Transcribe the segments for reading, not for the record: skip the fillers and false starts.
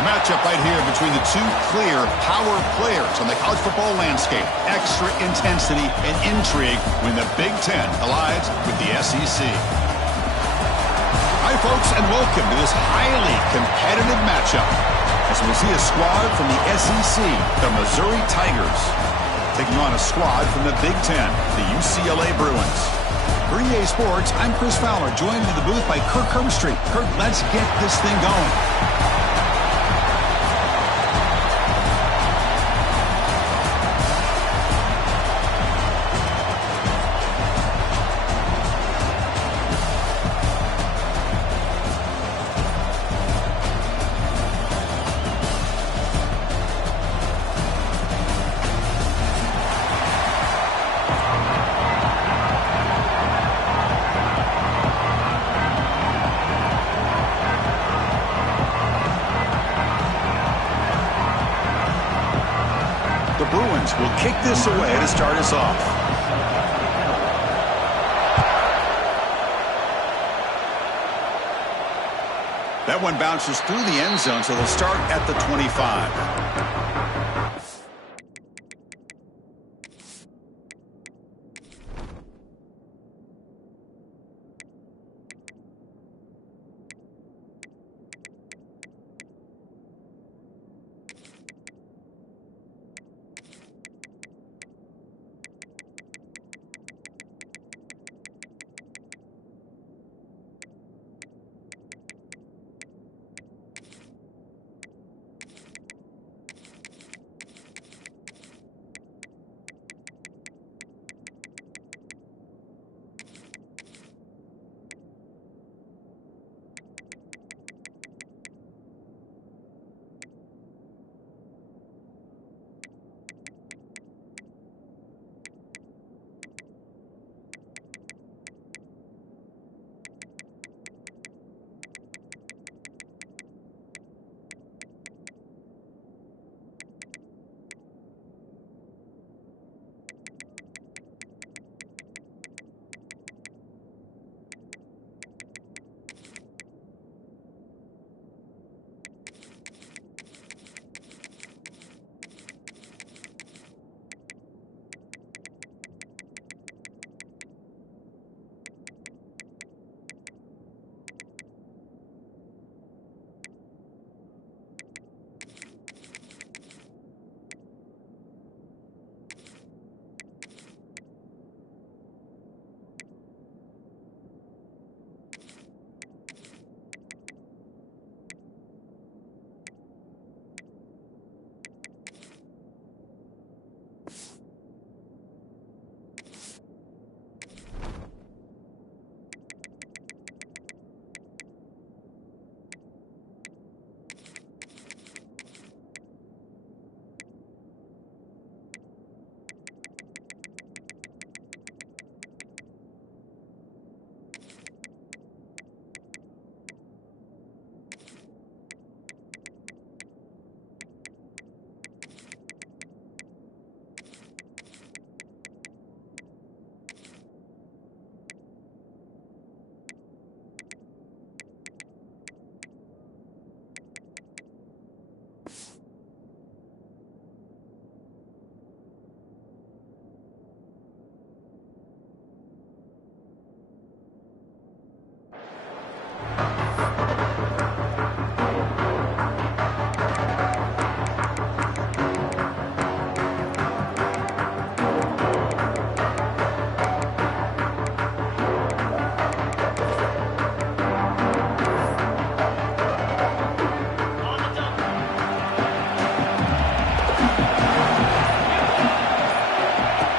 A matchup right here between the two clear power players on the college football landscape. Extra intensity and intrigue when the Big Ten collides with the SEC. Hi, folks, and welcome to this highly competitive matchup as we see a squad from the SEC, the Missouri Tigers, taking on a squad from the Big Ten, the UCLA Bruins. For EA Sports, I'm Chris Fowler, joined in the booth by Kirk Herbstreit. Kirk, let's get this thing going. The Bruins will kick this away to start us off. That one bounces through the end zone, so they'll start at the 25.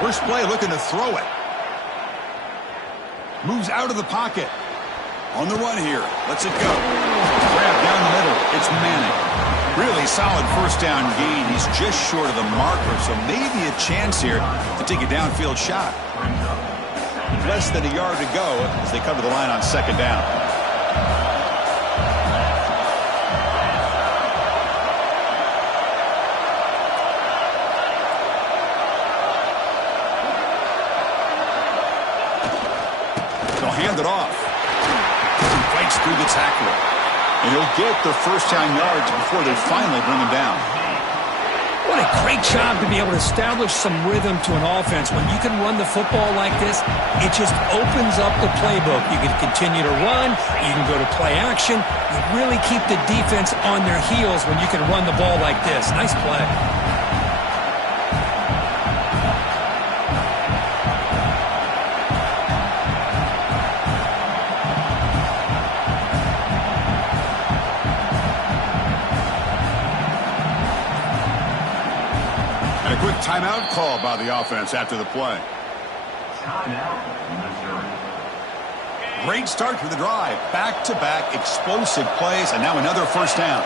First play looking to throw it. Moves out of the pocket. On the run here. Lets it go. Grab down the middle. It's Manning. Really solid first down gain. He's just short of the marker, so maybe a chance here to take a downfield shot. Less than a yard to go as they come to the line on second down. They'll hand it off. Fights through the tackle. And he'll get the first down yards before they finally bring him down. What a great job to be able to establish some rhythm to an offense. When you can run the football like this, it just opens up the playbook. You can continue to run. You can go to play action. You really keep the defense on their heels when you can run the ball like this. Nice play. A quick timeout call by the offense after the play. Great start to the drive. Back-to-back explosive plays, and now another first down.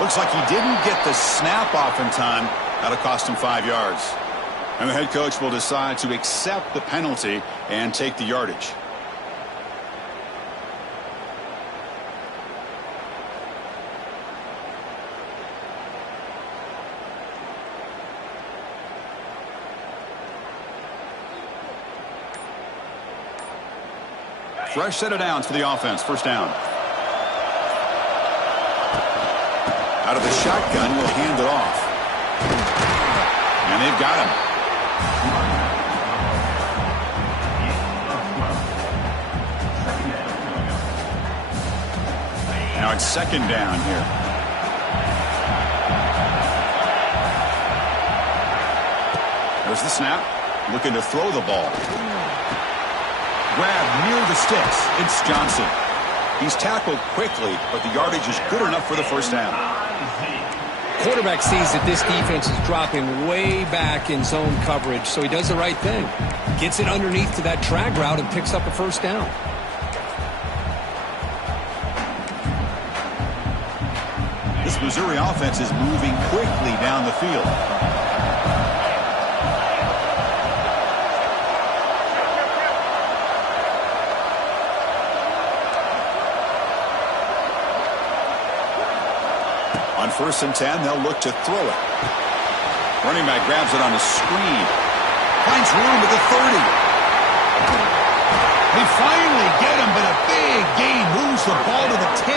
Looks like he didn't get the snap off in time. That'll cost him 5 yards. And the head coach will decide to accept the penalty and take the yardage. Fresh set of downs for the offense. First down. Out of the shotgun, will hand it off. And they've got him. Now it's second down here. There's the snap. Looking to throw the ball. Grab near the sticks. It's Johnson. He's tackled quickly, but the yardage is good enough for the first down. Quarterback sees that this defense is dropping way back in zone coverage, so he does the right thing. Gets it underneath to that drag route and picks up a first down. This Missouri offense is moving quickly down the field. On 1st and 10, they'll look to throw it. Running back grabs it on a screen. Finds room at the 30. They finally get him, but a big gain moves the ball to the 10.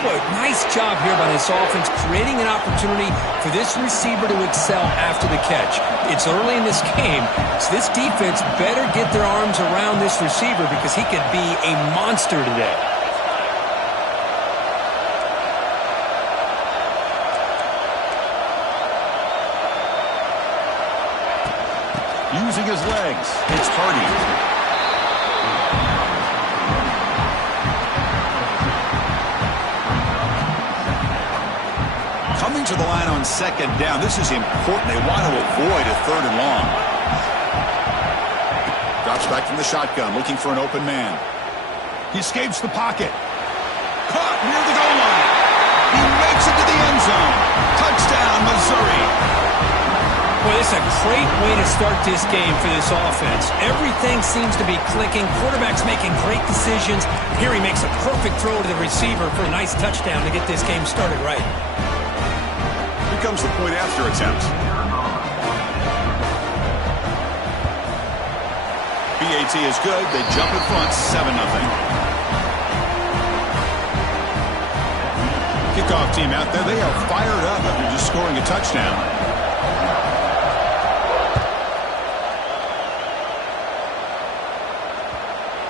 Boy, nice job here by this offense, creating an opportunity for this receiver to excel after the catch. It's early in this game, so this defense better get their arms around this receiver because he could be a monster today. Using his legs, it's Hardy. Coming to the line on second down. This is important. They want to avoid a 3rd and long. Drops back from the shotgun, looking for an open man. He escapes the pocket. Caught near the goal line. He makes it to the end zone. Touchdown, Missouri. Boy, this is a great way to start this game for this offense. Everything seems to be clicking. Quarterback's making great decisions. Here he makes a perfect throw to the receiver for a nice touchdown to get this game started right. Here comes the point after attempt. BAT is good. They jump in front, 7-0. Kickoff team out there. They are fired up after just scoring a touchdown.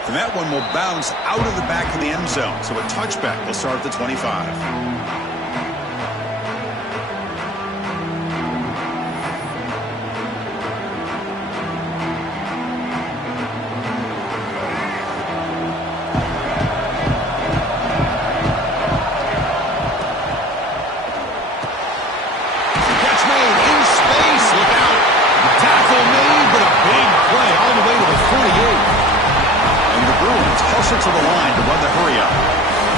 And that one will bounce out of the back of the end zone. So a touchback will start at the 25. To the line to run the hurry up.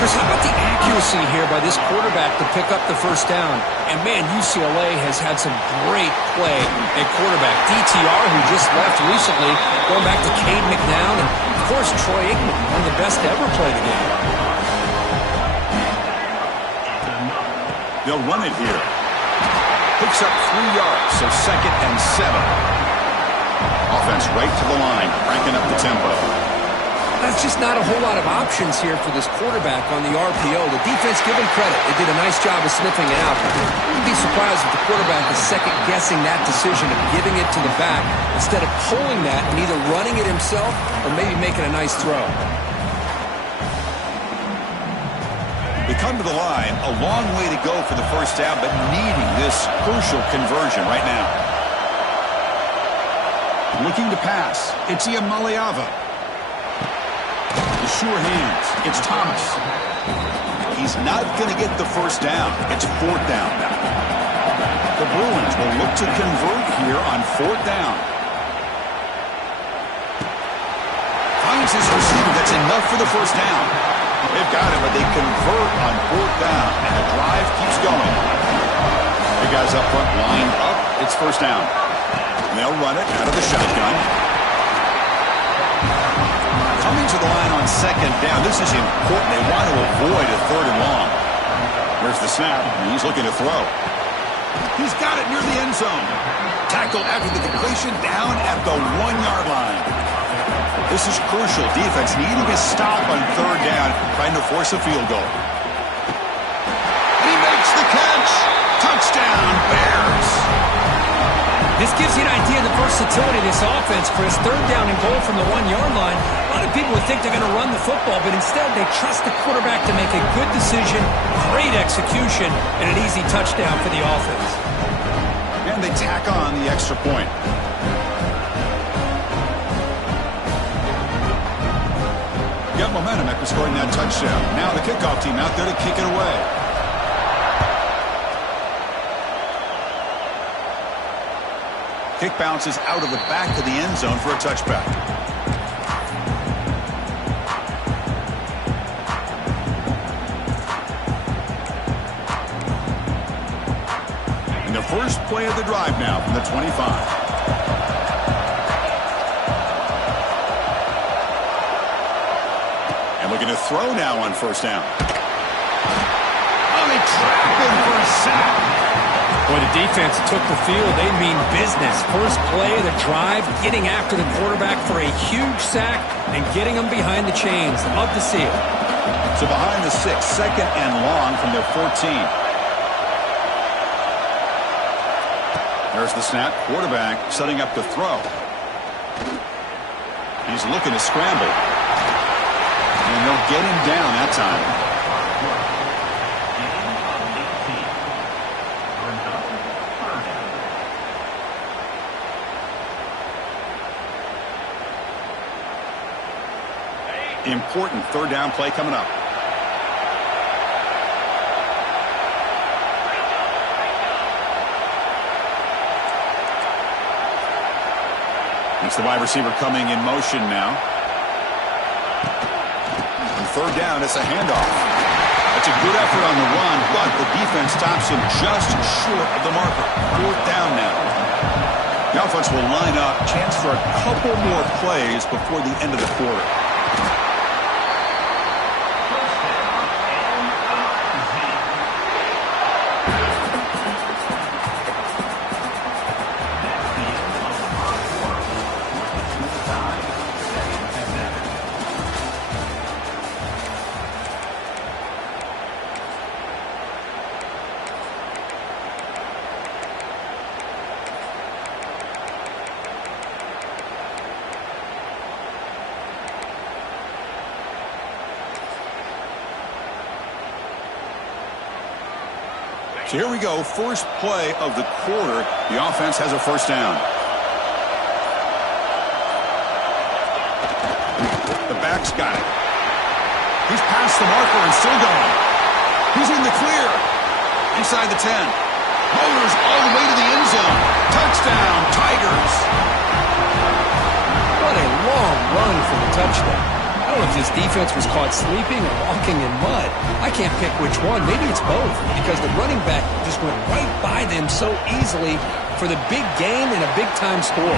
Chris, how about the accuracy here by this quarterback to pick up the first down? And, man, UCLA has had some great play at quarterback. DTR, who just left recently, going back to Cade McNown, and, of course, Troy Aikman, one of the best to ever play the game. They'll run it here. Picks up 3 yards, so 2nd and 7. Offense right to the line, cranking up the tempo. That's just not a whole lot of options here for this quarterback on the RPO. The defense, give them credit. They did a nice job of sniffing it out. I wouldn't be surprised if the quarterback is second-guessing that decision of giving it to the back instead of pulling that and either running it himself or maybe making a nice throw. They come to the line, a long way to go for the first down, but needing this crucial conversion right now. Looking to pass, it's Iamaleava. The sure hands, it's Thomas. He's not going to get the first down. It's 4th down now. The Bruins will look to convert here on 4th down. Finds his receiver. That's enough for the first down. They've got it, but they convert on 4th down, and the drive keeps going. The guys up front lined up. It's first down. And they'll run it out of the shotgun. Coming to the line on 2nd down. This is important. They want to avoid a 3rd and long. Here's the snap, and he's looking to throw. He's got it near the end zone. Tackled after the completion down at the 1-yard line. This is crucial. Defense needing a stop on 3rd down, trying to force a field goal. And he makes the catch. Touchdown, Bears. This gives you an idea of the versatility of this offense, Chris. 3rd down and goal from the 1-yard line. A lot of people would think they're going to run the football, but instead they trust the quarterback to make a good decision, great execution, and an easy touchdown for the offense. And they tack on the extra point. Got momentum after scoring that touchdown. Now the kickoff team out there to kick it away. Kick bounces out of the back of the end zone for a touchback. And the first play of the drive now from the 25. Looking to throw now on first down. Oh, they trap him for a sack. Boy, the defense took the field. They mean business. First play of the drive, getting after the quarterback for a huge sack and getting him behind the chains. Love to see it. So behind the 6, 2nd and long from their 14. There's the snap. Quarterback setting up to throw. He's looking to scramble. And they'll get him down that time. Important 3rd down play coming up. It's the wide receiver coming in motion now. 3rd down, it's a handoff. That's a good effort on the run, but the defense stops him just short of the marker. 4th down now. The offense will line up. Chance for a couple more plays before the end of the quarter. So here we go, first play of the quarter. The offense has a first down. The back's got it. He's past the marker and still going. He's in the clear. Inside the 10. Motors all the way to the end zone. Touchdown, Tigers. What a long run for the touchdown. That know if this defense was caught sleeping or walking in mud. I can't pick which one. Maybe it's both, because the running back just went right by them so easily for the big gain and a big-time score.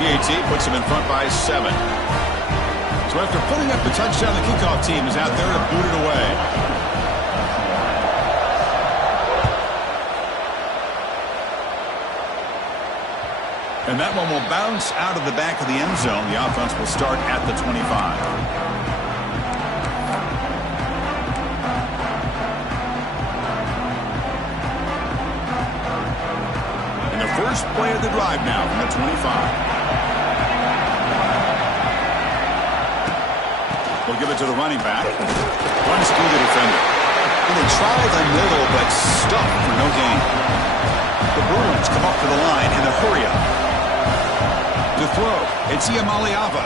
PAT puts them in front by 7. So after putting up the touchdown, the kickoff team is out there to boot it away. And that one will bounce out of the back of the end zone. The offense will start at the 25. And the first play of the drive now from the 25. They'll give it to the running back. Runs through the defender. And they try the middle, but stuck for no gain. The Bruins come up to the line in a hurry-up. To throw, it's Ncaa.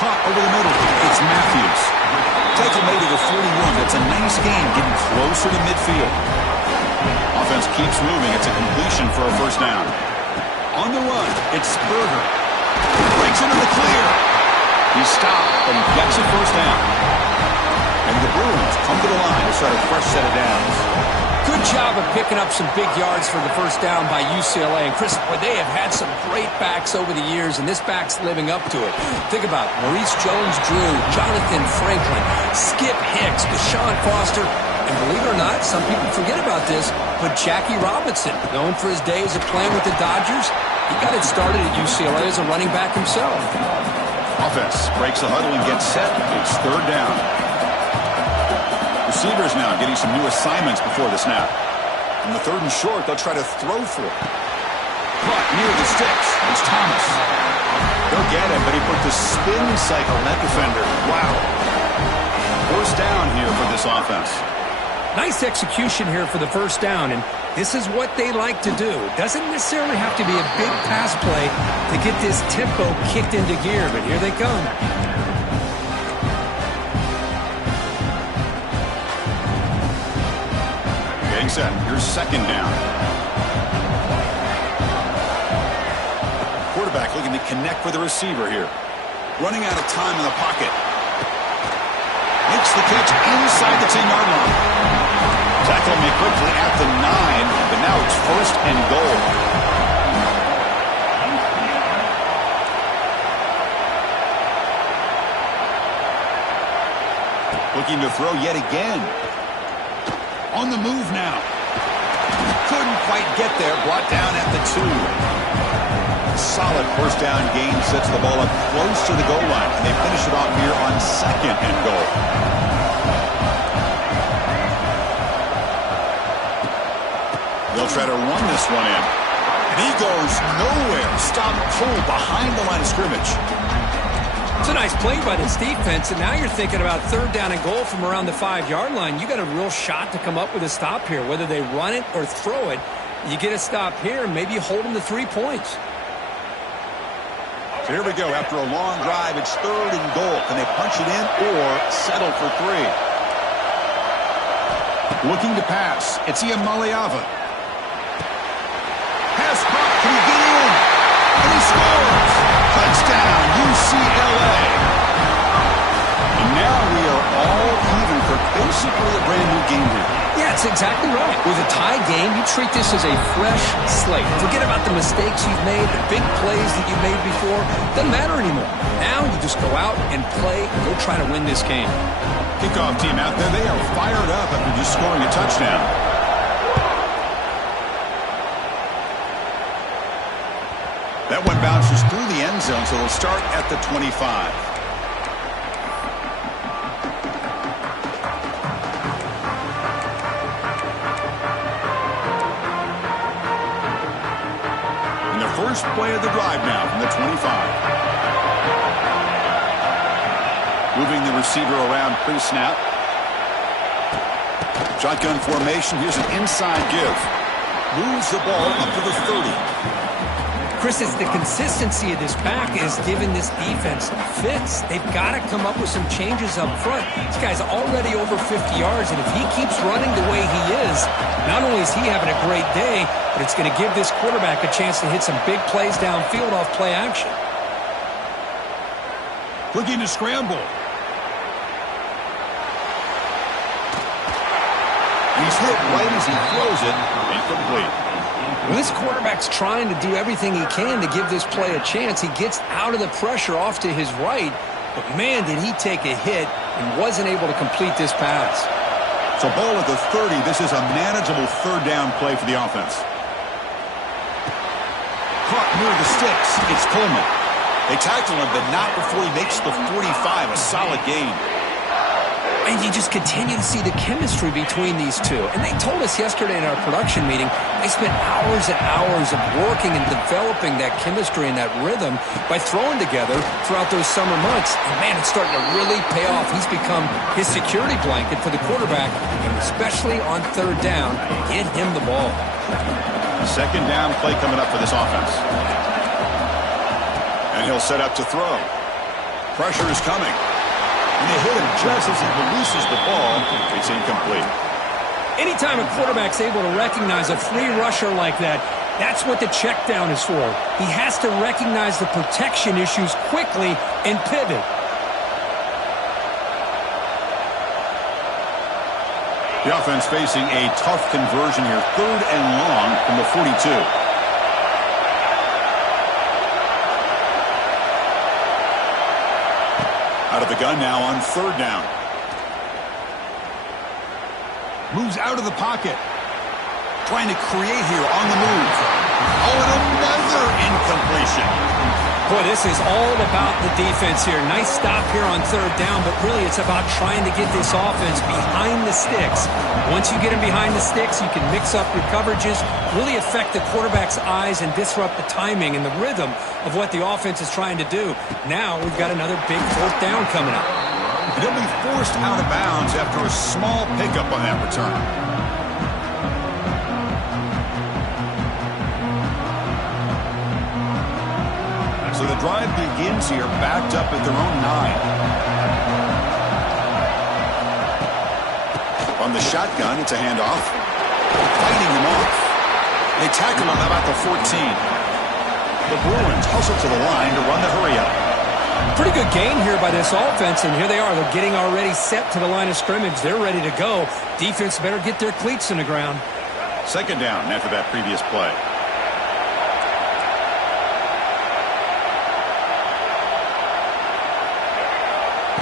Caught over the middle. It's Matthews. Tackle made to the 41. That's a nice gain, getting closer to midfield. Offense keeps moving. It's a completion for a first down. On the run, it's Berger. Breaks into the clear. He stopped, but he gets a first down. And the Bruins come to the line to start a fresh set of downs. Good job of picking up some big yards for the first down by UCLA. And, Chris, boy, they have had some great backs over the years, and this back's living up to it. Think about Maurice Jones-Drew, Jonathan Franklin, Skip Hicks, Deshaun Foster, and believe it or not, some people forget about this, but Jackie Robinson, known for his days of playing with the Dodgers, he got it started at UCLA as a running back himself. Offense breaks the huddle and gets set. It's third down. Receivers now getting some new assignments before the snap. In the third and short, they'll try to throw for it. Caught near the sticks. It's Thomas. They'll get him, but he put the spin cycle on that defender. Wow. First down here for this offense. Nice execution here for the first down, and this is what they like to do. Doesn't necessarily have to be a big pass play to get this tempo kicked into gear, but here they come. Set. Here's second down. Quarterback looking to connect with the receiver here. Running out of time in the pocket. Makes the catch inside the 10-yard line. Tackle me quickly at the 9, but now it's first and goal. Looking to throw yet again. On the move now. Couldn't quite get there. Brought down at the 2. Solid first down gain sets the ball up close to the goal line. And they finish it off here on second and goal. They'll try to run this one in. And he goes nowhere. Stop pull behind the line of scrimmage. It's a nice play by this defense, and now you're thinking about third down and goal from around the 5-yard line. You got a real shot to come up with a stop here. Whether they run it or throw it, you get a stop here, and maybe you hold them to 3 points. So here we go. After a long drive, it's third and goal. Can they punch it in or settle for 3? Looking to pass. It's Ncaa. Pass caught. Can he get in? And he scores. Touchdown, UCLA. And now we are all even for basically a brand new game here. Yeah, that's exactly right. With a tie game, you treat this as a fresh slate. Forget about the mistakes you've made, the big plays that you made before. Doesn't matter anymore. Now you just go out and play and go try to win this game. Kickoff team out there, they are fired up after just scoring a touchdown. That one bounces through the end zone, so they'll start at the 25. And the first play of the drive now from the 25. Moving the receiver around pre-snap. Shotgun formation. Here's an inside give. Moves the ball up to the 30. Chris, it's the consistency of this back is giving this defense fits. They've got to come up with some changes up front. This guy's already over 50 yards, and if he keeps running the way he is, not only is he having a great day, but it's going to give this quarterback a chance to hit some big plays downfield off play action. Looking to scramble. He's hit right as he throws it. Incomplete. When this quarterback's trying to do everything he can to give this play a chance, he gets out of the pressure off to his right. But, man, did he take a hit and wasn't able to complete this pass. So ball at the 30. This is a manageable third down play for the offense. Caught near the sticks. It's Coleman. They tackle him, but not before he makes the 45. A solid gain. And you just continue to see the chemistry between these two. And they told us yesterday in our production meeting, they spent hours and hours of working and developing that chemistry and that rhythm by throwing together throughout those summer months. And, man, it's starting to really pay off. He's become his security blanket for the quarterback, and especially on third down, get him the ball. Second down play coming up for this offense. And he'll set up to throw. Pressure is coming. And they hit him just as he releases the ball. It's incomplete. Anytime a quarterback's able to recognize a free rusher like that, that's what the check down is for. He has to recognize the protection issues quickly and pivot. The offense facing a tough conversion here. Third and long from the 42. Out of the gun now on third down. Moves out of the pocket. Trying to create here on the move. Oh, and another incompletion. Boy, this is all about the defense here. Nice stop here on third down, but really it's about trying to get this offense behind the sticks. Once you get them behind the sticks, you can mix up your coverages, really affect the quarterback's eyes and disrupt the timing and the rhythm of what the offense is trying to do. Now we've got another big fourth down coming up. He'll be forced out of bounds after a small pickup on that return. So the drive begins here, backed up at their own 9. On the shotgun, it's a handoff. Fighting him off. They tackle him about the 14. The Bruins hustle to the line to run the hurry-up. Pretty good gain here by this offense, and here they are. They're getting already set to the line of scrimmage. They're ready to go. Defense better get their cleats in the ground. Second down after that previous play.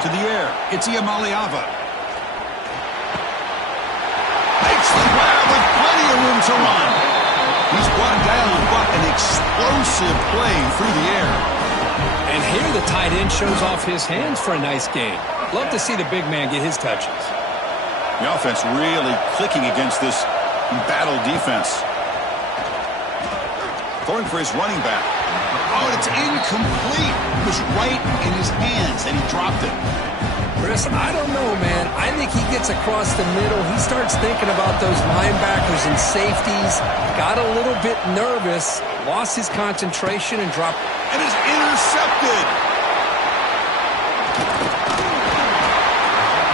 To the air, it's Iamaleava. Makes the grab with plenty of room to run. He's brought down, but an explosive play through the air. And here the tight end shows off his hands for a nice gain. Love to see the big man get his touches. The offense really clicking against this battle defense. Throwing for his running back. Oh, it's incomplete. It was right in his hands, and he dropped it. Chris, I don't know, man. I think he gets across the middle. He starts thinking about those linebackers and safeties. Got a little bit nervous, lost his concentration, and dropped. And is intercepted.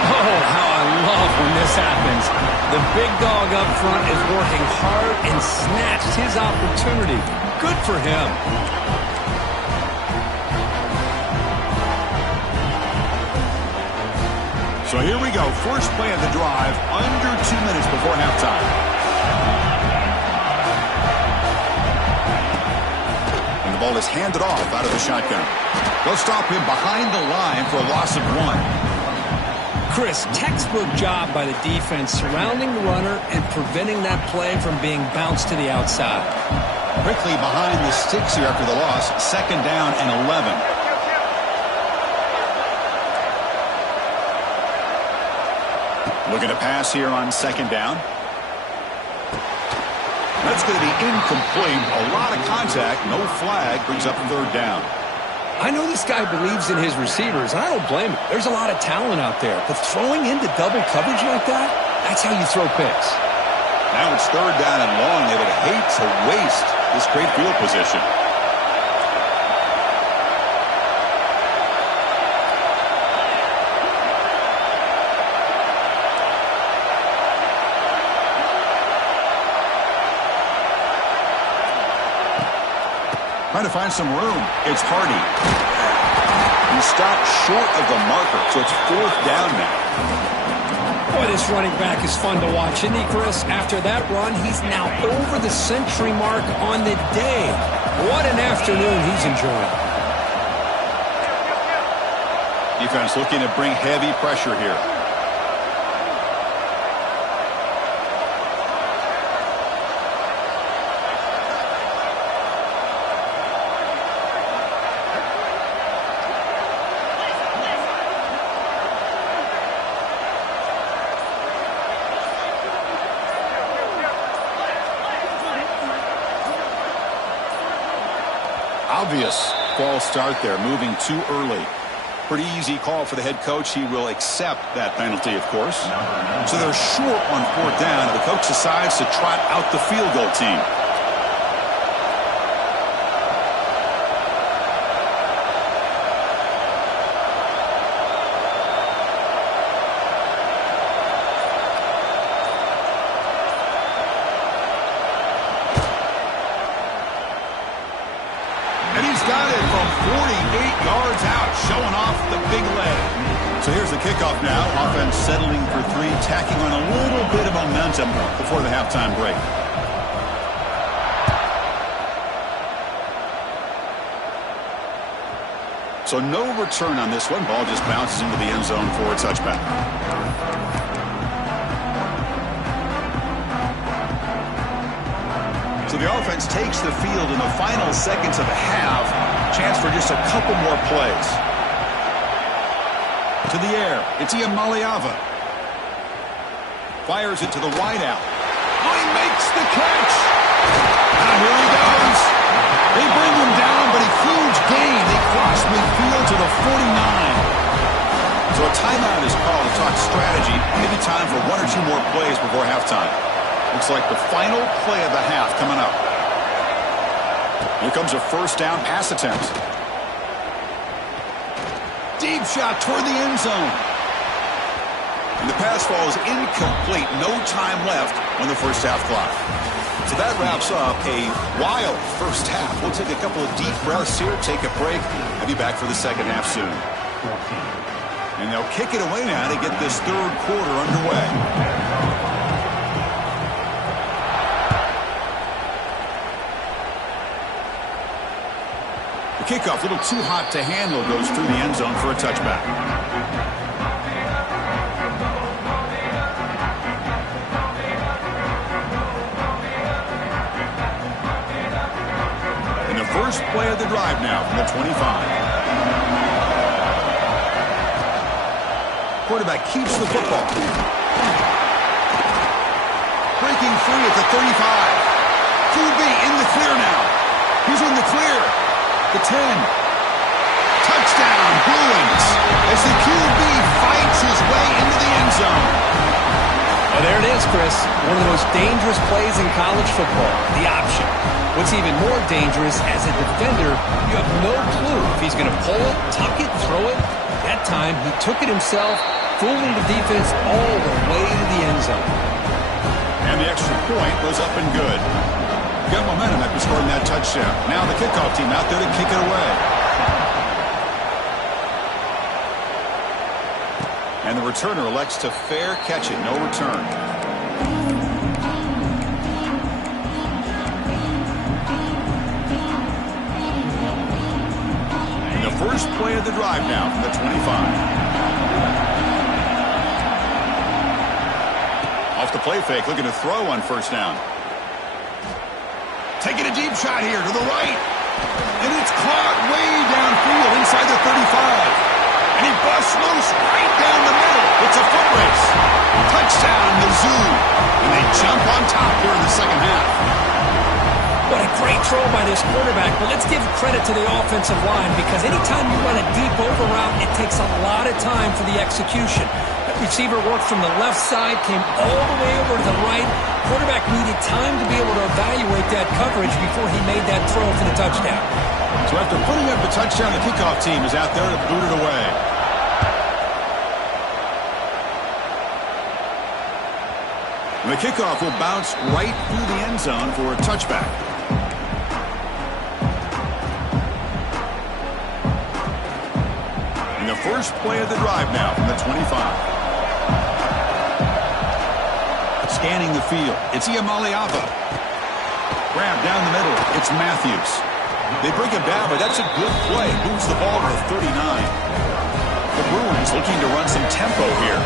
Oh, how I love when this happens. The big dog up front is working hard and snatched his opportunity. Good for him. So here we go. First play of the drive, under 2 minutes before halftime. And the ball is handed off out of the shotgun. They'll stop him behind the line for a loss of 1. Chris, textbook job by the defense surrounding the runner and preventing that play from being bounced to the outside. Quickly behind the sticks here after the loss. Second down and 11. Looking to pass here on second down. That's going to be incomplete. A lot of contact. No flag. Brings up third down. I know this guy believes in his receivers, and I don't blame him. There's a lot of talent out there. But throwing into double coverage like that, that's how you throw picks. Now it's third down and long. They would hate to waste this great field position. Trying to find some room. It's Hardy. He stopped short of the marker, so it's 4th down now. Boy, this running back is fun to watch, isn't he, Chris? After that run, he's now over the century mark on the day. What an afternoon he's enjoying. Defense looking to bring heavy pressure here. Obvious false start there, moving too early. Pretty easy call for the head coach. He will accept that penalty, of course. So they're short on 4th down, and the coach decides to trot out the field goal team. And he's got it from 48 yards out, showing off the big leg. So here's the kickoff now. Offense settling for 3, tacking on a little bit of momentum before the halftime break. So no return on this one. Ball just bounces into the end zone for a touchback. So the offense takes the field in the final seconds of the half. Chance for just a couple more plays. To the air, it's Ncaa. Fires it to the wideout. Oh, he makes the catch. Now here he goes. They bring him down, but a huge gain. They cross midfield to the 49. So a timeout is called to talk strategy. Maybe time for 1 or 2 more plays before halftime. Looks like the final play of the half coming up. Here comes a 1st down pass attempt. Deep shot toward the end zone. And the pass falls incomplete. No time left on the first half clock. So that wraps up a wild first half. We'll take a couple of deep breaths here, take a break. I'll be back for the second half soon. And they'll kick it away now to get this 3rd quarter underway. Kickoff, a little too hot to handle, goes through the end zone for a touchback. And the first play of the drive now from the 25. Quarterback keeps the football. Breaking free at the 35. QB in the clear now. He's in the clear. The 10. Touchdown, Bruins, as the QB fights his way into the end zone. Well, there it is, Chris. One of the most dangerous plays in college football, the option. What's even more dangerous, as a defender, you have no clue if he's going to pull it, tuck it, throw it. That time, he took it himself, fooling the defense all the way to the end zone. And the extra point was up and good. Got momentum after scoring that touchdown. Now the kickoff team out there to kick it away. And the returner elects to fair catch it. No return. And the first play of the drive now from the 25. Off the play fake, looking to throw on 1st down. Taking a deep shot here to the right. And it's caught way downfield inside the 35. And he busts loose right down the middle. It's a foot race. Touchdown, Mizzou. And they jump on top here in the second half. What a great throw by this quarterback. But let's give credit to the offensive line, because anytime you run a deep over route, it takes a lot of time for the execution. That receiver worked from the left side, came all the way over to the right. Quarterback needed time to be able to evaluate that coverage before he made that throw for the touchdown. So after putting up the touchdown, the kickoff team is out there to boot it away. And the kickoff will bounce right through the end zone for a touchback. the first play of the drive now from the 25. Scanning the field, it's Iamaleava. Grab down the middle, it's Matthews. They bring him down, but that's a good play. Moves the ball to the 39. The Bruins looking to run some tempo here.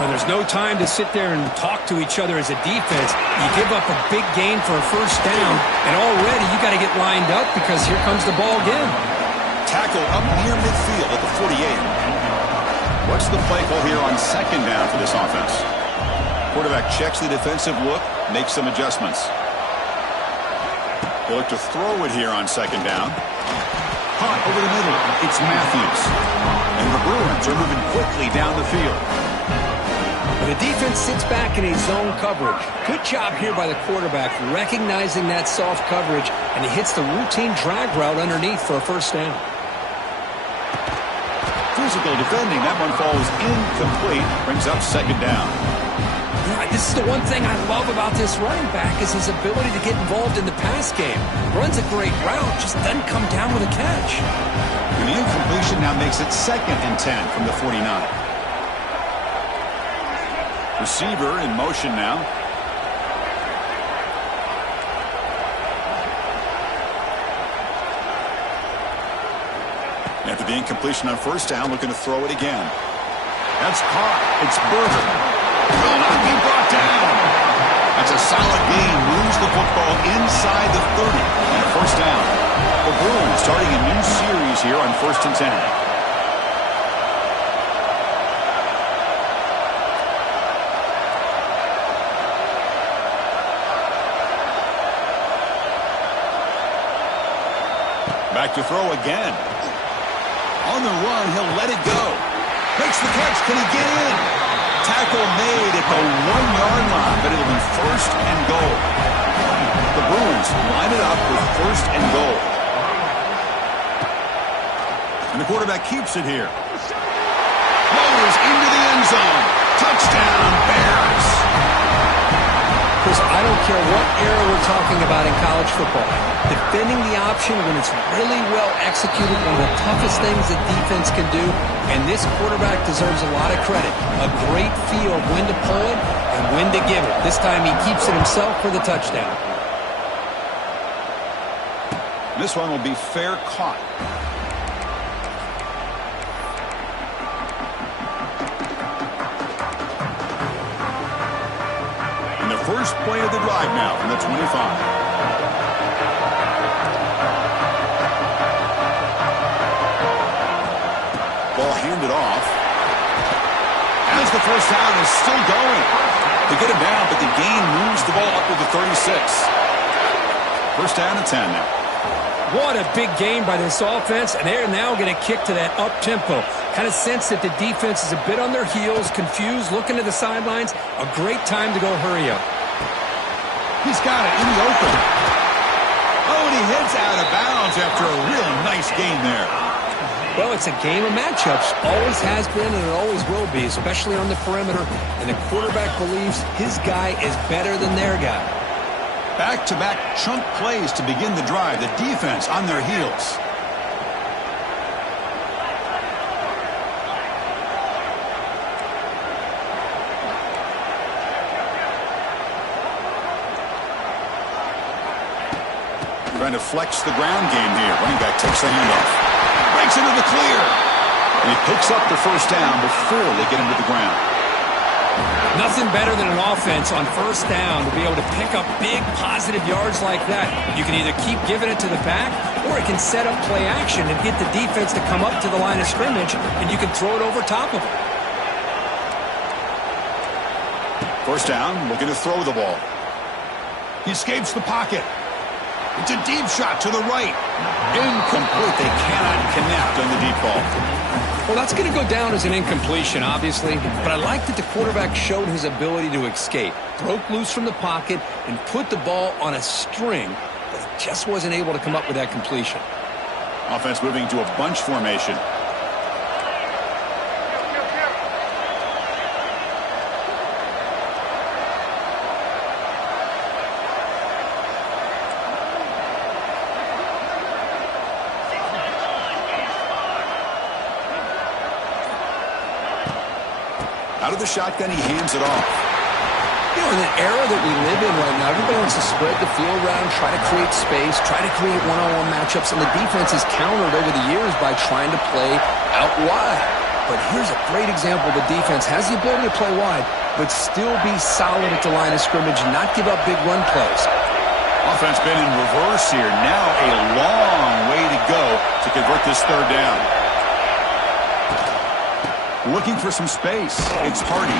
Well, there's no time to sit there and talk to each other as a defense. You give up a big gain for a first down, and already you got to get lined up because here comes the ball again. Tackle up near midfield at the 48. What's the play call here on second down for this offense? Quarterback checks the defensive look, makes some adjustments. They look to throw it here on second down. Hot over the middle. It's Matthews. And the Bruins are moving quickly down the field. The defense sits back in a zone coverage. Good job here by the quarterback recognizing that soft coverage, and he hits the routine drag route underneath for a first down. Physical defending. That one falls incomplete. Brings up second down. Yeah, this is the one thing I love about this running back is his ability to get involved in the pass game. Runs a great route, just doesn't come down with a catch. And the incompletion now makes it 2nd and 10 from the 49. Receiver in motion now. After the incompletion on first down, looking to throw it again. That's caught. It's Berger. Will not be brought down. That's a solid gain. Moves the football inside the 30 and a first down. The Bruins starting a new series here on 1st and 10. Back to throw again. On the run, he'll let it go. Makes the catch. Can he get in? Tackle made at the 1-yard line, but it'll be 1st and goal. The Bruins line it up with 1st and goal. And the quarterback keeps it here. Motors into the end zone. Touchdown, Bears. Chris, I don't care what era we're talking about in college football. Defending the option when it's really well executed, one of the toughest things that defense can do, and this quarterback deserves a lot of credit. A great feel of when to pull it and when to give it. This time he keeps it himself for the touchdown. This one will be fair caught. First play of the drive now from the 25. Ball handed off. As the first down is still going. They get him down, but the gain moves the ball up to the 36. First down and 10 now. What a big game by this offense, and they're now going to kick to that up-tempo. Kind of sense that the defense is a bit on their heels, confused, looking to the sidelines. A great time to go hurry up. He's got it in the open. Oh, and he heads out of bounds after a real nice game there. Well, it's a game of matchups. Always has been and it always will be, especially on the perimeter. And the quarterback believes his guy is better than their guy. Back-to-back chunk plays to begin the drive. The defense on their heels. Trying to flex the ground game here. Running back takes the handoff. Breaks into the clear. And he picks up the first down before they get him to the ground. Nothing better than an offense on first down to be able to pick up big positive yards like that. You can either keep giving it to the back, or it can set up play action and get the defense to come up to the line of scrimmage, and you can throw it over top of it. First down, looking to throw the ball. He escapes the pocket. It's a deep shot to the right. Incomplete. They cannot connect on the deep ball. Well, that's going to go down as an incompletion, obviously, but I like that the quarterback showed his ability to escape, broke loose from the pocket, and put the ball on a string, but just wasn't able to come up with that completion. Offense moving to a bunch formation. Out of the shotgun, he hands it off. You know, in the era that we live in right now, everybody wants to spread the field around, try to create space, try to create one-on-one matchups, and the defense has countered over the years by trying to play out wide. But here's a great example. The defense has the ability to play wide, but still be solid at the line of scrimmage and not give up big run plays. Offense been in reverse here. Now a long way to go to convert this third down. Looking for some space. It's Hardy.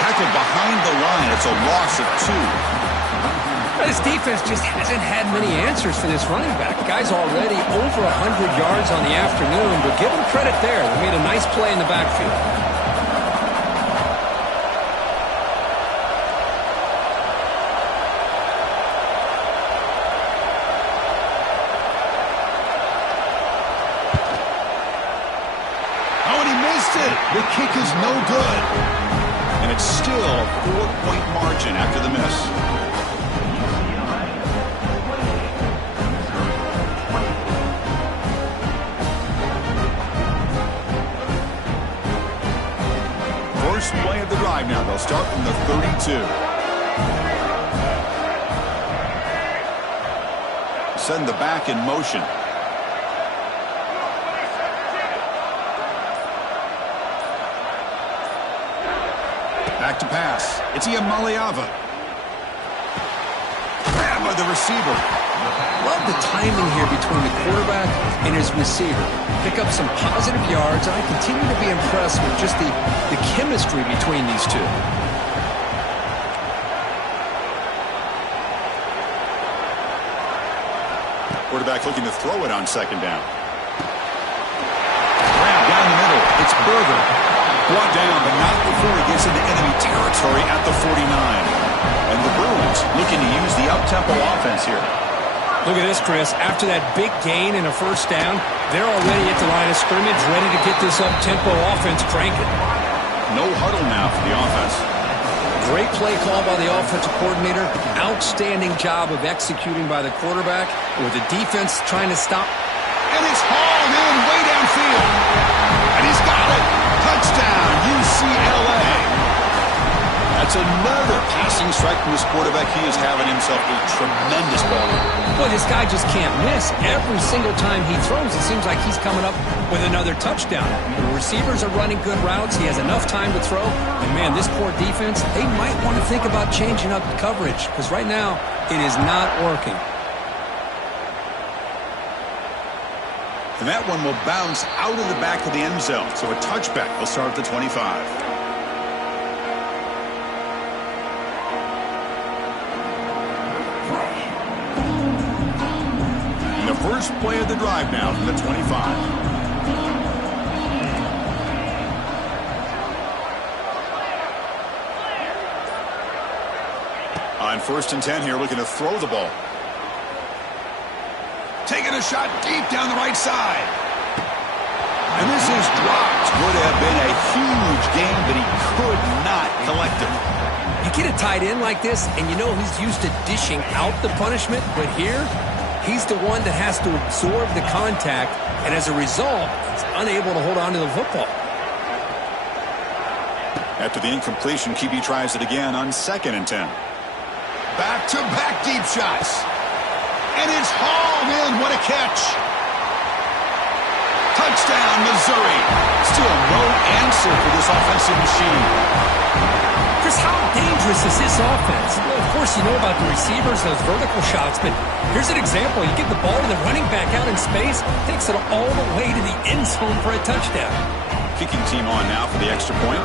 Tackled behind the line. It's a loss of 2. This defense just hasn't had many answers for this running back. Guy's already over 100 yards on the afternoon, but give him credit there. They made a nice play in the backfield. Oh, and he missed it. The kick is no good. And it's still a 4-point margin after the miss. First play of the drive now. They'll start from the 32. Send the back in motion. Back to pass. It's Ncaa. Grab by the receiver. Love the timing here between the quarterback and his receiver. Pick up some positive yards, and I continue to be impressed with just the chemistry between these two. Quarterback looking to throw it on second down. Grab down the middle. It's Berger. Brought down, but not before he gets into enemy territory at the 49. And the Bruins looking to use the up-tempo offense here. Look at this, Chris. After that big gain and a first down, they're already at the line of scrimmage, ready to get this up-tempo offense cranking. No huddle now for the offense. Great play call by the offensive coordinator. Outstanding job of executing by the quarterback, with the defense trying to stop. And it's hauled in way downfield. And he's got it. Touchdown, UCLA. That's another passing strike from this quarterback. He is having himself a tremendous ball game. Boy, this guy just can't miss. Every single time he throws, it seems like he's coming up with another touchdown. The receivers are running good routes. He has enough time to throw. And, man, this poor defense, they might want to think about changing up the coverage, because right now it is not working. And that one will bounce out of the back of the end zone. So a touchback will start at the 25. And the first play of the drive now from the 25. On 1st and 10 here, looking to throw the ball. Taking a shot deep down the right side. And this is dropped. Would have been a huge game, but he could not collect it. You get a tight end like this, and you know he's used to dishing out the punishment, but here, he's the one that has to absorb the contact, and as a result, he's unable to hold on to the football. After the incompletion, QB tries it again on 2nd and 10. Back-to-back deep shots. And it's hauled in. What a catch. Touchdown, Missouri. Still no answer for this offensive machine. Chris, how dangerous is this offense? Well, of course, you know about the receivers, those vertical shots, but here's an example. You get the ball to the running back out in space, takes it all the way to the end zone for a touchdown. Kicking team on now for the extra point.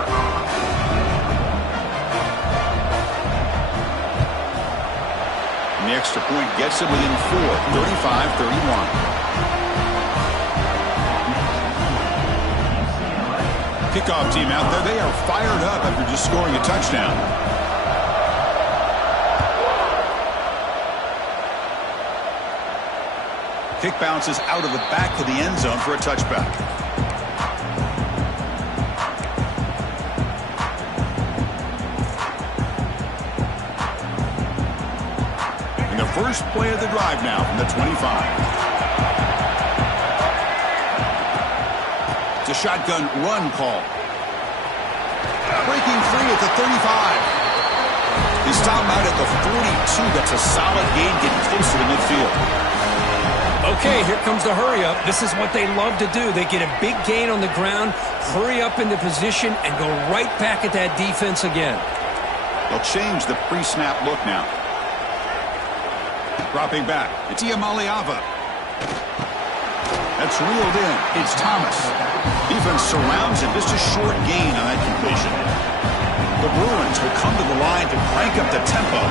And the extra point gets him within 4, 35-31. Kickoff team out there. They are fired up after just scoring a touchdown. Kick bounces out of the back of the end zone for a touchback. First play of the drive now from the 25. It's a shotgun run call. Breaking free at the 35. He stopped out at the 42. That's a solid gain, getting closer to midfield. Okay, here comes the hurry up. This is what they love to do. They get a big gain on the ground, hurry up into position, and go right back at that defense again. They'll change the pre-snap look now. Dropping back. It's Ncaa. That's reeled in. It's Thomas. Defense surrounds him. Just a short gain on that completion. The Bruins will come to the line to crank up the tempo.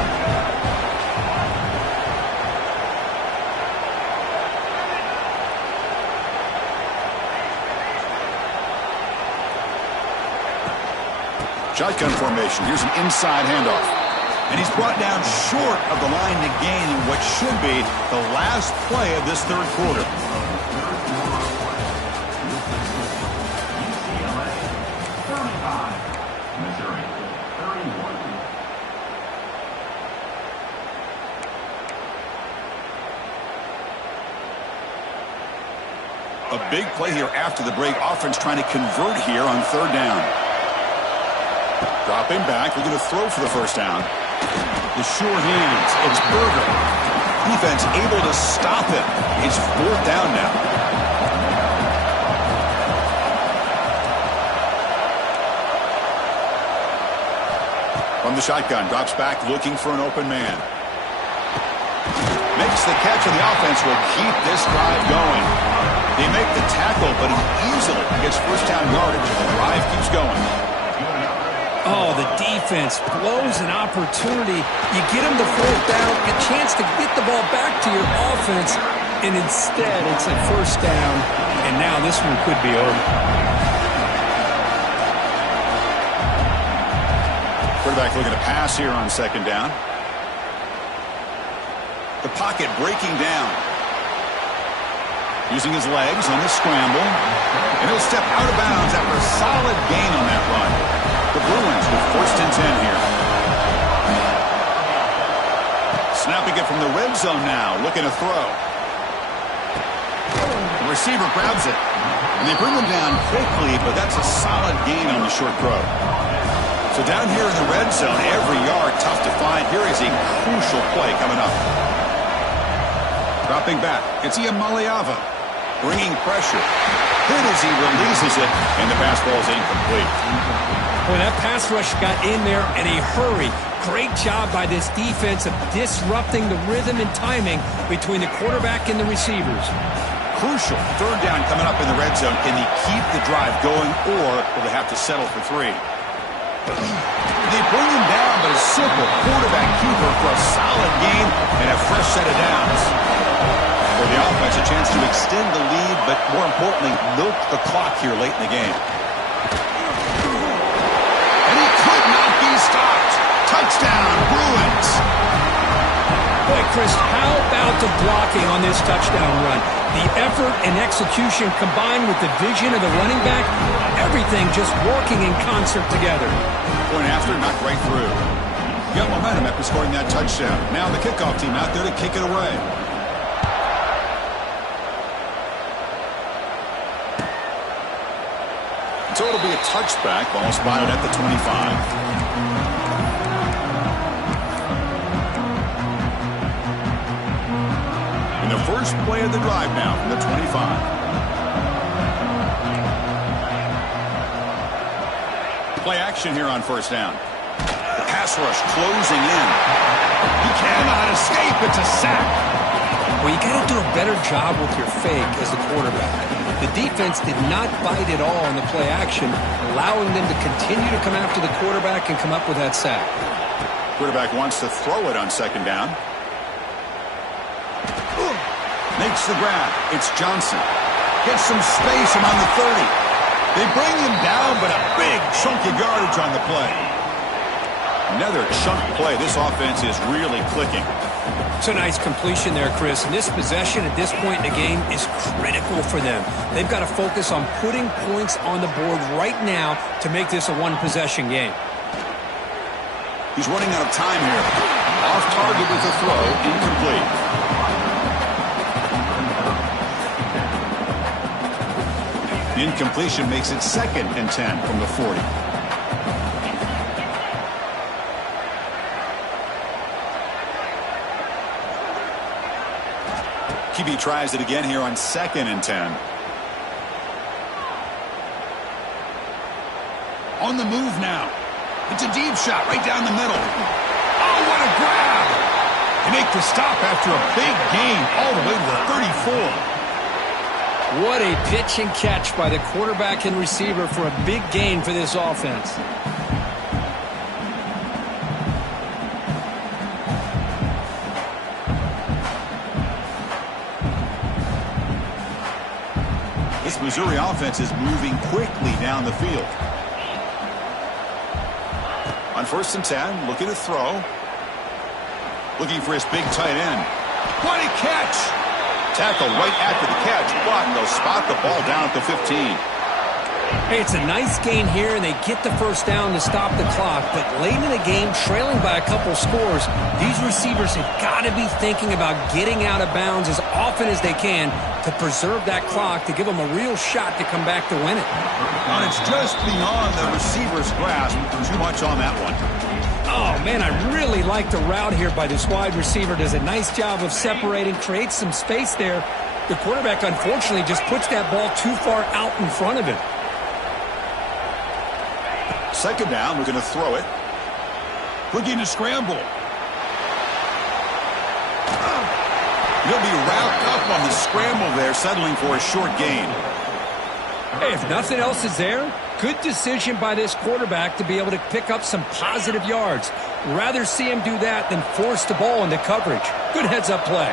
Shotgun formation. Here's an inside handoff. And he's brought down short of the line to gain what should be the last play of this third quarter. A big play here after the break. Offense trying to convert here on third down. Dropping back. We're going to throw for the first down. The short hands. It's Berger. Defense able to stop him. It's fourth down now. From the shotgun. Drops back looking for an open man. Makes the catch, and the offense will keep this drive going. They make the tackle, but he easily gets first down yardage, and the drive keeps going. Oh, the defense blows an opportunity. You get them to fourth down, a chance to get the ball back to your offense, and instead it's a first down, and now this one could be over. Quarterback looking to pass here on second down. The pocket breaking down. Using his legs on the scramble. And he'll step out of bounds after a solid gain on that run. The Bruins with first and 10 here. Snapping it from the red zone now. Looking to throw. The receiver grabs it. And they bring him down quickly, but that's a solid gain on the short throw. So down here in the red zone, every yard tough to find. Here is a crucial play coming up. Dropping back. It's Ncaa. Bringing pressure. Hit as he releases it, and the pass ball is incomplete. Well, that pass rush got in there in a hurry. Great job by this defense of disrupting the rhythm and timing between the quarterback and the receivers. Crucial. Third down coming up in the red zone. Can they keep the drive going, or will they have to settle for three? They bring him down, but a simple quarterback keeper for a solid game and a fresh set of downs. For the offense, a chance to extend the lead, but more importantly, milk the clock here late in the game. And he could not be stopped. Touchdown, Bruins. Boy, Chris, how about the blocking on this touchdown run? The effort and execution combined with the vision of the running back, everything just working in concert together. Point after, knocked right through. Got momentum after scoring that touchdown. Now the kickoff team out there to kick it away. So it'll be a touchback. Ball spotted at the 25. In the first play of the drive now from the 25. Play action here on first down. The pass rush closing in. He cannot escape. It's a sack. Well, you got to do a better job with your fake as the quarterback. The defense did not bite at all on the play action, allowing them to continue to come after the quarterback and come up with that sack. Quarterback wants to throw it on second down. Makes the grab. It's Johnson. Gets some space around the 30. They bring him down, but a big chunk of yardage on the play. Another chunk play. This offense is really clicking. It's a nice completion there, Chris. And this possession at this point in the game is critical for them. They've got to focus on putting points on the board right now to make this a one-possession game. He's running out of time here. Off target with the throw. Incomplete. Incompletion makes it 2nd and 10 from the 40. QB tries it again here on 2nd and 10. On the move now. It's a deep shot right down the middle. Oh, what a grab! They make the stop after a big gain all the way to the 34. What a pitch and catch by the quarterback and receiver for a big gain for this offense. This Missouri offense is moving quickly down the field. On 1st and 10, looking to throw. Looking for his big tight end. What a catch! Tackle right after the catch, but they'll spot the ball down at the 15. Hey, it's a nice gain here, and they get the first down to stop the clock. But late in the game, trailing by a couple scores, these receivers have got to be thinking about getting out of bounds as often as they can to preserve that clock, to give them a real shot to come back to win it. And it's just beyond the receiver's grasp. Too much on that one. Oh, man, I really like the route here by this wide receiver. Does a nice job of separating, creates some space there. The quarterback, unfortunately, just puts that ball too far out in front of him. 2nd down, we're going to throw it. Looking to scramble. He'll be wrapped up on the scramble there, settling for a short gain. Hey, if nothing else is there, good decision by this quarterback to be able to pick up some positive yards. Rather see him do that than force the ball into coverage. Good heads-up play.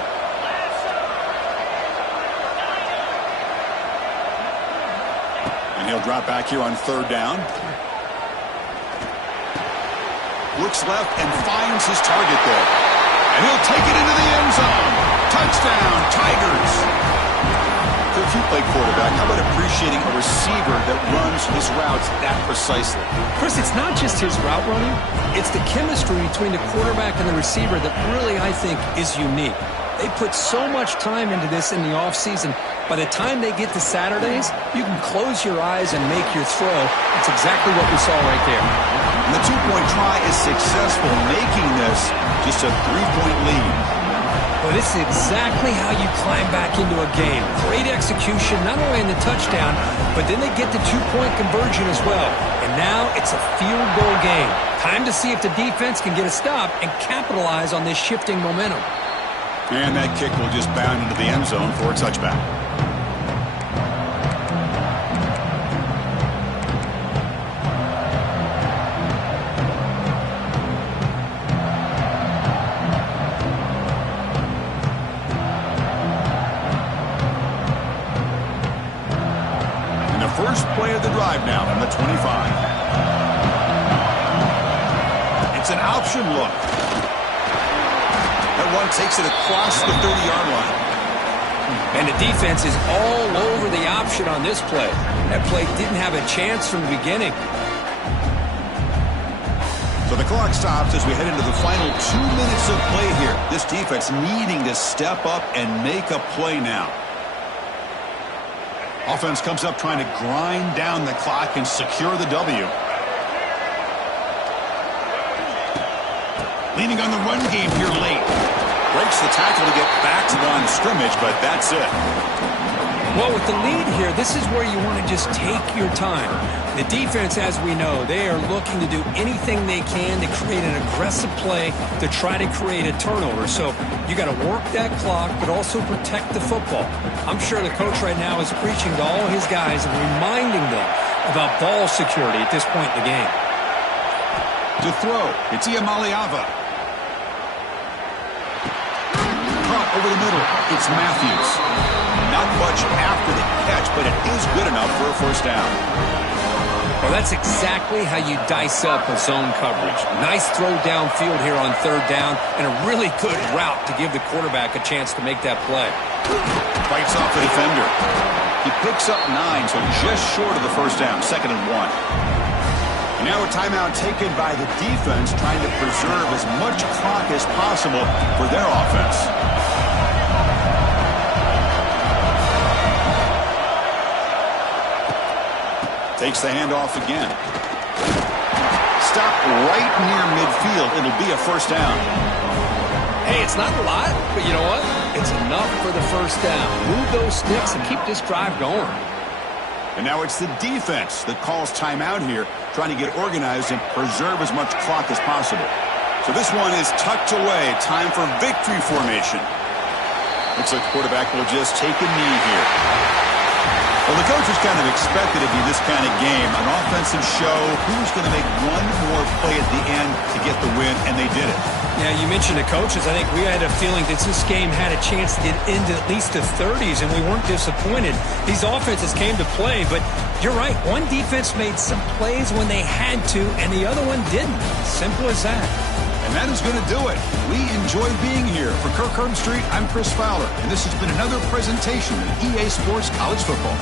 And he'll drop back here on 3rd down. Looks left and finds his target there. And he'll take it into the end zone. Touchdown, Tigers. If you play quarterback, how about appreciating a receiver that runs his routes that precisely? Chris, it's not just his route running. It's the chemistry between the quarterback and the receiver that really, I think, is unique. They put so much time into this in the offseason. By the time they get to Saturdays, you can close your eyes and make your throw. That's exactly what we saw right there. And the 2-point try is successful, making this just a 3-point lead. Well, this is exactly how you climb back into a game. Great execution, not only in the touchdown, but then they get the 2-point conversion as well. And now it's a field goal game. Time to see if the defense can get a stop and capitalize on this shifting momentum. And that kick will just bound into the end zone for a touchback. First play of the drive now from the 25. It's an option look. That one takes it across the 30-yard line. And the defense is all over the option on this play. That play didn't have a chance from the beginning. So the clock stops as we head into the final 2 minutes of play here. This defense needing to step up and make a play now. Offense comes up trying to grind down the clock and secure the W. Leaning on the run game here late. Breaks the tackle to get back to the line of scrimmage, but that's it. Well, with the lead here, this is where you want to just take your time. The defense, as we know, they are looking to do anything they can to create an aggressive play to try to create a turnover. So you got to work that clock, but also protect the football. I'm sure the coach right now is preaching to all his guys and reminding them about ball security at this point in the game. To throw, it's Ncaa. Caught over the middle, it's Matthews. Not much after the catch, but it is good enough for a first down. Well, that's exactly how you dice up a zone coverage. Nice throw downfield here on 3rd down, and a really good route to give the quarterback a chance to make that play. Fights off the defender. He picks up 9, so just short of the first down, 2nd and 1. And now a timeout taken by the defense, trying to preserve as much clock as possible for their offense. Takes the handoff again. Stop right near midfield. It'll be a first down. Hey, it's not a lot, but you know what? It's enough for the first down. Move those sticks and keep this drive going. And now it's the defense that calls timeout here, trying to get organized and preserve as much clock as possible. So this one is tucked away. Time for victory formation. Looks like the quarterback will just take a knee here. Well, the coaches kind of expected it to be this kind of game, an offensive show. Who's going to make one more play at the end to get the win, and they did it. Yeah, you mentioned the coaches. I think we had a feeling that this game had a chance to get into at least the 30s, and we weren't disappointed. These offenses came to play, but you're right. One defense made some plays when they had to, and the other one didn't. Simple as that. And that is going to do it. We enjoyed being here. For Kirk Herbstreit, I'm Chris Fowler, and this has been another presentation of EA Sports College Football.